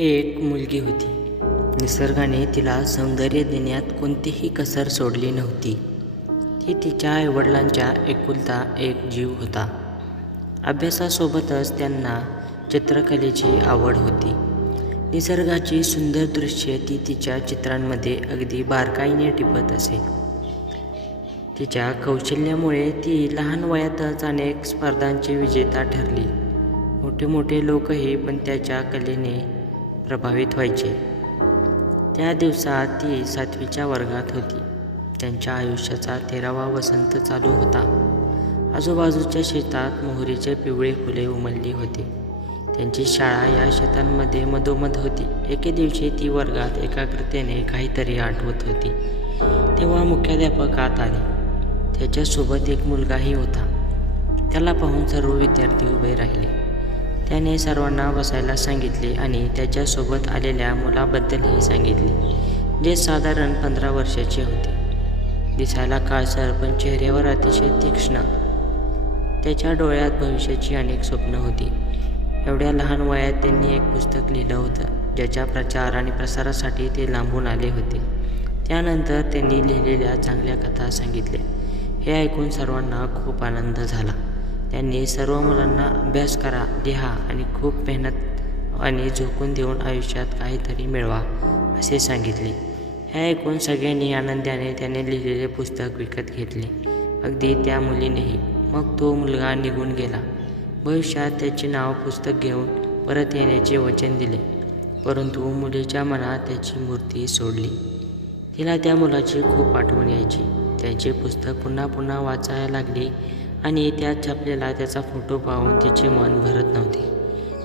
एक मुलगी होती. निसर्गाने तिला सौंदर्य देण्यात कोणतीही कसर सोडली नव्हती. ती तिच्या आईवडिलांच्या एकुलता एक जीव होता. अभ्यासासोबतच त्यांना चित्रकलेची आवड होती. निसर्गाची सुंदर दृश्ये ती तिच्या चित्रांमध्ये अगदी बारकाईने टिपत असे. तिच्या कौशल्यामुळे ती लहान वयातच अनेक स्पर्धांची विजेता ठरली. मोठे मोठे लोकही पण त्याच्या कलेने प्रभावित व्हायचे. त्या दिवसात ती सातवीच्या वर्गात होती. त्यांच्या आयुष्याचा तेरावा वसंत चालू होता. आजूबाजूच्या शेतात मोहरीचे पिवळे फुले उमलली होती. त्यांची शाळा या शेतांमध्ये मधोमध होती. एके दिवशी ती वर्गात एकाग्रतेने काहीतरी आठवत होती. तेव्हा मुख्याध्यापक आत आले. त्याच्यासोबत एक मुलगाही होता. त्याला पाहून सर्व विद्यार्थी उभे राहिले. त्याने सर्वांना बसायला सांगितले आणि त्याच्यासोबत आलेल्या मुलाबद्दलही सांगितले जे साधारण पंधरा वर्षाचे होते. दिसायला काळसर पण चेहऱ्यावर अतिशय तीक्ष्ण. त्याच्या डोळ्यात भविष्याची अनेक स्वप्न होती. एवढ्या लहान वयात त्यांनी एक पुस्तक लिहिलं होतं ज्याच्या प्रचार आणि प्रसारासाठी ते लांबून आले होते. त्यानंतर त्यांनी लिहिलेल्या चांगल्या कथा सांगितल्या. हे ऐकून सर्वांना खूप आनंद झाला. त्यांनी सर्व मुलांना अभ्यास करा लिहा आणि खूप मेहनत आणि झोकून देऊन आयुष्यात काहीतरी मिळवा असे सांगितले. हे ऐकून सगळ्यांनी आनंदाने त्याने लिहिलेले पुस्तक विकत घेतले. अगदी त्या मुलीनेही. मग तो मुलगा निघून गेला. भविष्यात त्याचे नाव पुस्तक घेऊन परत येण्याचे वचन दिले. परंतु मुलीच्या मनात त्याची मूर्ती सोडली. तिला त्या मुलाची खूप आठवण यायची. त्याचे पुस्तक पुन्हा पुन्हा वाचायला लागली. आणि त्यात छापलेला त्याचा फोटो पाहून तिचे मन भरत नव्हते.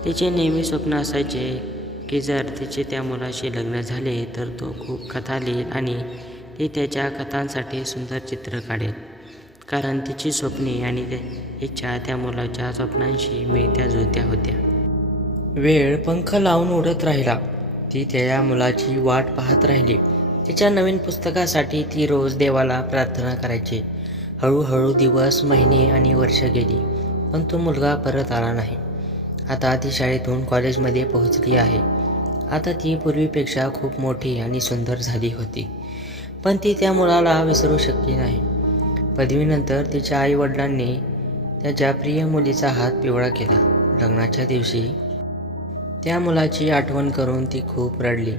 तिचे नेहमी स्वप्न असायचे की जर तिचे त्या मुलाशी लग्न झाले तर तो खूप कथा लिहिल आणि ती त्याच्या कथांसाठी सुंदर चित्र काढेल. कारण तिची स्वप्ने आणि त्या इच्छा त्या मुलाच्या स्वप्नांशी मिळत्या जुळत्या होत्या. वेळ पंख लावून उडत राहिला. ती त्या मुलाची वाट पाहत राहिली. तिच्या नवीन पुस्तकासाठी ती रोज देवाला प्रार्थना करायची. हळूहळू दिवस महिने आणि वर्ष गेली पण तो मुलगा परत आला नाही. आता ती शाळेतून कॉलेजमध्ये पोहोचली आहे. आता ती पूर्वीपेक्षा खूप मोठी आणि सुंदर झाली होती. पण ती त्या मुलाला विसरू शकली नाही. पदवीनंतर तिच्या आईवडिलांनी त्याच्या प्रिय मुलीचा हात पिवळा केला. लग्नाच्या दिवशी त्या मुलाची आठवण करून ती खूप रडली.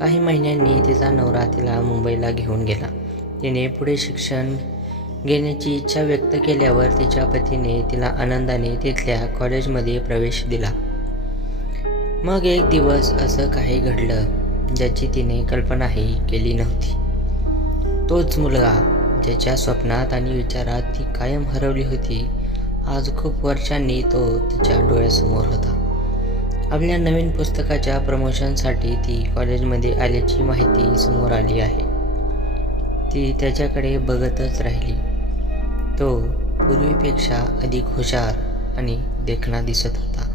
काही महिन्यांनी तिचा नवरा तिला मुंबईला घेऊन गेला. तिने पुढे शिक्षण घेण्याची इच्छा व्यक्त केल्यावर तिच्या पतीने तिला आनंदाने तिथल्या कॉलेजमध्ये प्रवेश दिला. मग एक दिवस असं काही घडलं ज्याची तिने कल्पनाही केली नव्हती. तोच मुलगा ज्याच्या स्वप्नात आणि विचारात ती कायम हरवली होती आज खूप वर्षांनी तो तिच्या डोळ्यासमोर होता. आपल्या नवीन पुस्तकाच्या प्रमोशनसाठी ती कॉलेजमध्ये आल्याची माहिती समोर आली आहे. ती त्याच्याकडे बघतच राहिली. तो पूर्वीपेक्षा अधिक हुशार आणि देखणा दिसत होता.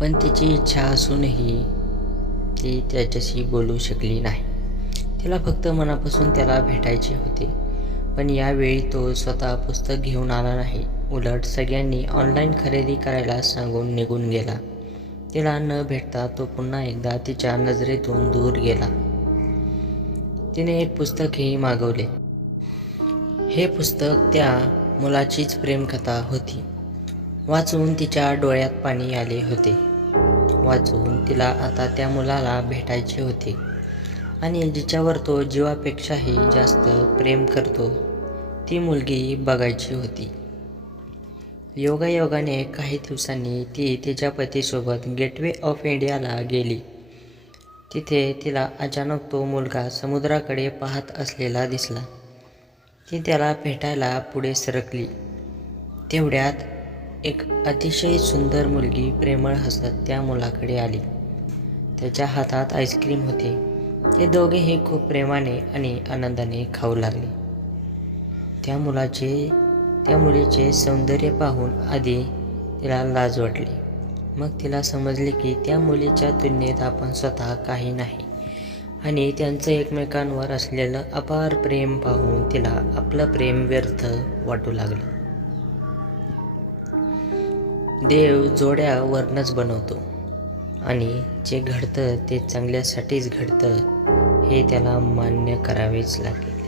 पण तिची इच्छा असूनही ती त्याच्याशी बोलू शकली नाही. तिला फक्त मनापासून त्याला भेटायचे होते. पण यावेळी तो स्वतः पुस्तक घेऊन आला नाही. उलट सगळ्यांनी ऑनलाईन खरेदी करायला सांगून निघून गेला. तिला न भेटता तो पुन्हा एकदा तिच्या नजरेतून दूर गेला. तिने एक पुस्तकही मागवले. हे पुस्तक त्या मुलाचीच प्रेमकथा होती. वाचून तिच्या डोळ्यात पाणी आले होते. वाचून तिला आता त्या मुलाला भेटायचे होते. आणि जिच्यावर तो जीवापेक्षाही जास्त प्रेम करतो ती मुलगी बघायची होती. योगायोगाने काही दिवसांनी ती तिच्या पतीसोबत गेटवे ऑफ इंडियाला गेली. तिथे तिला अचानक तो मुलगा समुद्राकडे पाहत असलेला दिसला. ती त्याला भेटायला पुढे सरकली. तेवढ्यात एक अतिशय सुंदर मुलगी प्रेमळ हसत त्या मुलाकडे आली. त्याच्या हातात आईस्क्रीम होते. ते दोघेही खूप प्रेमाने आणि आनंदाने खाऊ लागले. त्या मुलाचे त्या मुलीचे सौंदर्य पाहून आधी तिला लाज वाटली. मग तिला समजले की त्या मुलीच्या तुलनेत आपण स्वतः काही नाही. आणि त्यांचं एकमेकांवर असलेलं अपार प्रेम पाहून तिला आपलं प्रेम व्यर्थ वाटू लागलं. देव जोड्यावरनच बनवतो. आणि जे घडतं ते चांगल्यासाठीच घडतं हे त्याला मान्य करावेच लागेल.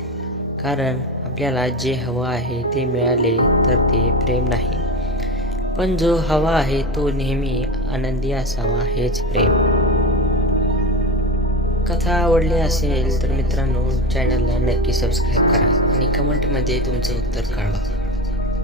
कारण आपल्याला जे हवं आहे ते मिळाले तर ते प्रेम नाही. पण जो हवा आहे तो नेहमी आनंदी असावा हेच प्रेम. कथा आवडली असेल तर मित्रांनो चॅनलला नक्की सबस्क्राईब करा आणि कमेंटमध्ये तुमचं उत्तर कळवा.